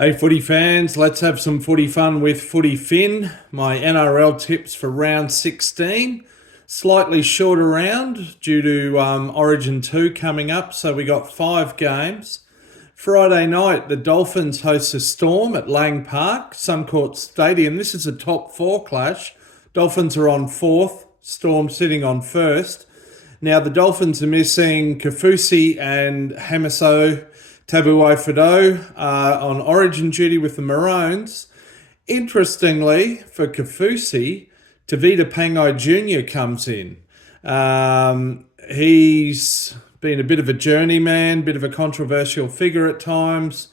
Hey footy fans, let's have some footy fun with Footy Fin. My NRL tips for round 16. Slightly shorter round due to Origin 2 coming up, so we got 5 games. Friday night, the Dolphins host a Storm at Lang Park, Suncorp Stadium. This is a top 4 clash. Dolphins are on 4th, Storm sitting on 1st. Now the Dolphins are missing Kafusi and Hamiso Tabuai-Fidow on Origin duty with the Maroons. Interestingly, for Kafusi, Tavita Pangai Jr. comes in. He's been a bit of a journeyman, bit of a controversial figure at times.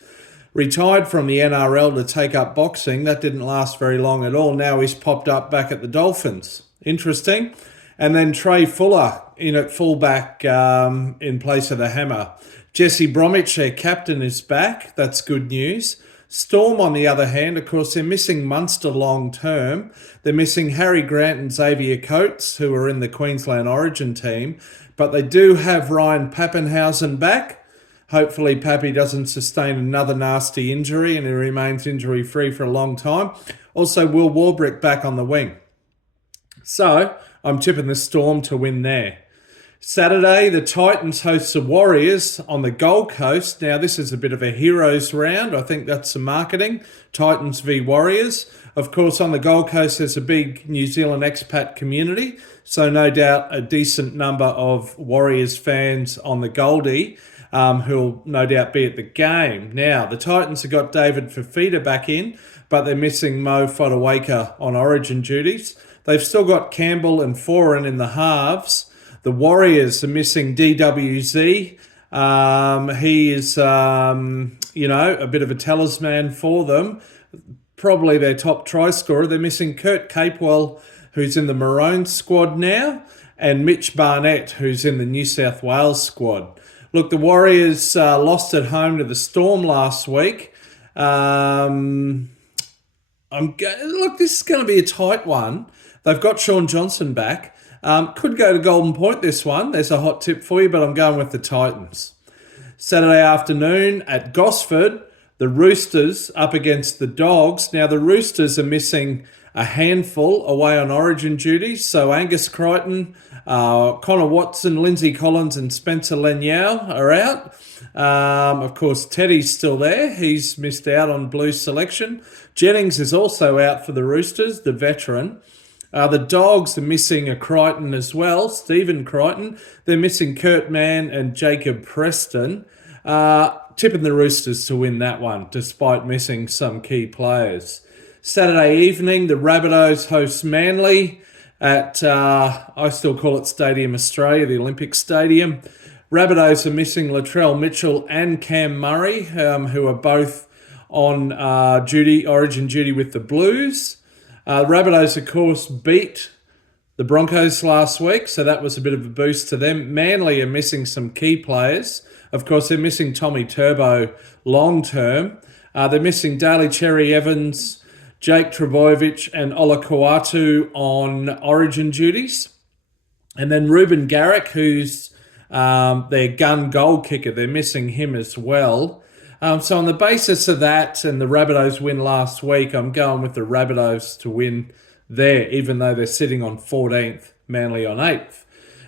Retired from the NRL to take up boxing. That didn't last very long at all. Now he's popped up back at the Dolphins. Interesting. And then Trey Fuller in at fullback in place of the Hammer. Jesse Bromwich, their captain, is back. That's good news. Storm, on the other hand, of course, they're missing Munster long term. They're missing Harry Grant and Xavier Coates, who are in the Queensland Origin team. But they do have Ryan Papenhuyzen back. Hopefully Pappy doesn't sustain another nasty injury and he remains injury-free for a long time. Also, Will Warbrick back on the wing. So, I'm tipping the Storm to win there. Saturday, the Titans host the Warriors on the Gold Coast. Now, this is a bit of a heroes round. I think that's some marketing. Titans v Warriors. Of course, on the Gold Coast, there's a big New Zealand expat community. So no doubt a decent number of Warriors fans on the Goldy who'll no doubt be at the game. Now, the Titans have got David Fifita back in, but they're missing Mo Fotuaika on Origin duties. They've still got Campbell and Foran in the halves. The Warriors are missing DWZ. He is, a bit of a talisman for them. Probably their top try scorer. They're missing Kurt Capewell, who's in the Maroons squad now, and Mitch Barnett, who's in the New South Wales squad. Look, the Warriors lost at home to the Storm last week. Look, this is going to be a tight one. They've got Sean Johnson back. Could go to Golden Point this one. There's a hot tip for you, but I'm going with the Titans. Saturday afternoon at Gosford, the Roosters up against the Dogs. Now, the Roosters are missing a handful away on Origin duties. So Angus Crichton, Connor Watson, Lindsay Collins and Spencer Leniau are out. Of course, Teddy's still there. He's missed out on Blues selection. Jennings is also out for the Roosters, the veteran. The Dogs are missing a Crichton as well, Stephen Crichton. They're missing Kurt Mann and Jacob Preston. Tipping the Roosters to win that one, despite missing some key players. Saturday evening, the Rabbitohs host Manly at, I still call it Stadium Australia, the Olympic Stadium. Rabbitohs are missing Latrell Mitchell and Cam Murray, who are both on Origin duty with the Blues. Rabbitohs, of course, beat the Broncos last week, so that was a bit of a boost to them. Manly are missing some key players. Of course, they're missing Tommy Turbo long term. They're missing Daly Cherry Evans, Jake Trbojevic and Ola Kawatu on Origin duties. And then Ruben Garrick, who's their gun goal kicker, they're missing him as well. So on the basis of that and the Rabbitohs win last week, I'm going with the Rabbitohs to win there, even though they're sitting on 14th, Manly on 8th.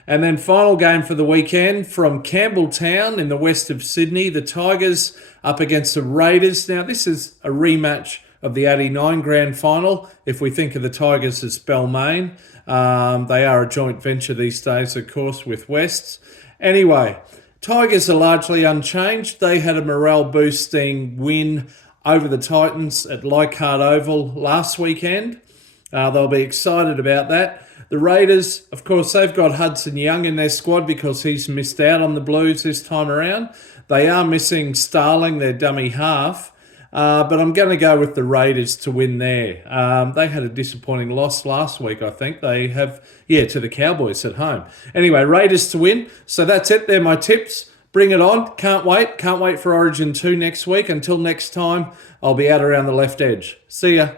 And then final game for the weekend from Campbelltown in the west of Sydney, the Tigers up against the Raiders. Now, this is a rematch of the 89 Grand Final. If we think of the Tigers as Balmain, they are a joint venture these days, of course, with Wests. Anyway, Tigers are largely unchanged. They had a morale-boosting win over the Titans at Leichhardt Oval last weekend. They'll be excited about that. The Raiders, of course, they've got Hudson Young in their squad because he's missed out on the Blues this time around. They are missing Starling, their dummy half. But I'm going to go with the Raiders to win there. They had a disappointing loss last week, I think. They have, to the Cowboys at home. Anyway, Raiders to win. So that's it. They're my tips. Bring it on. Can't wait. Can't wait for Origin 2 next week. Until next time, I'll be out around the left edge. See ya.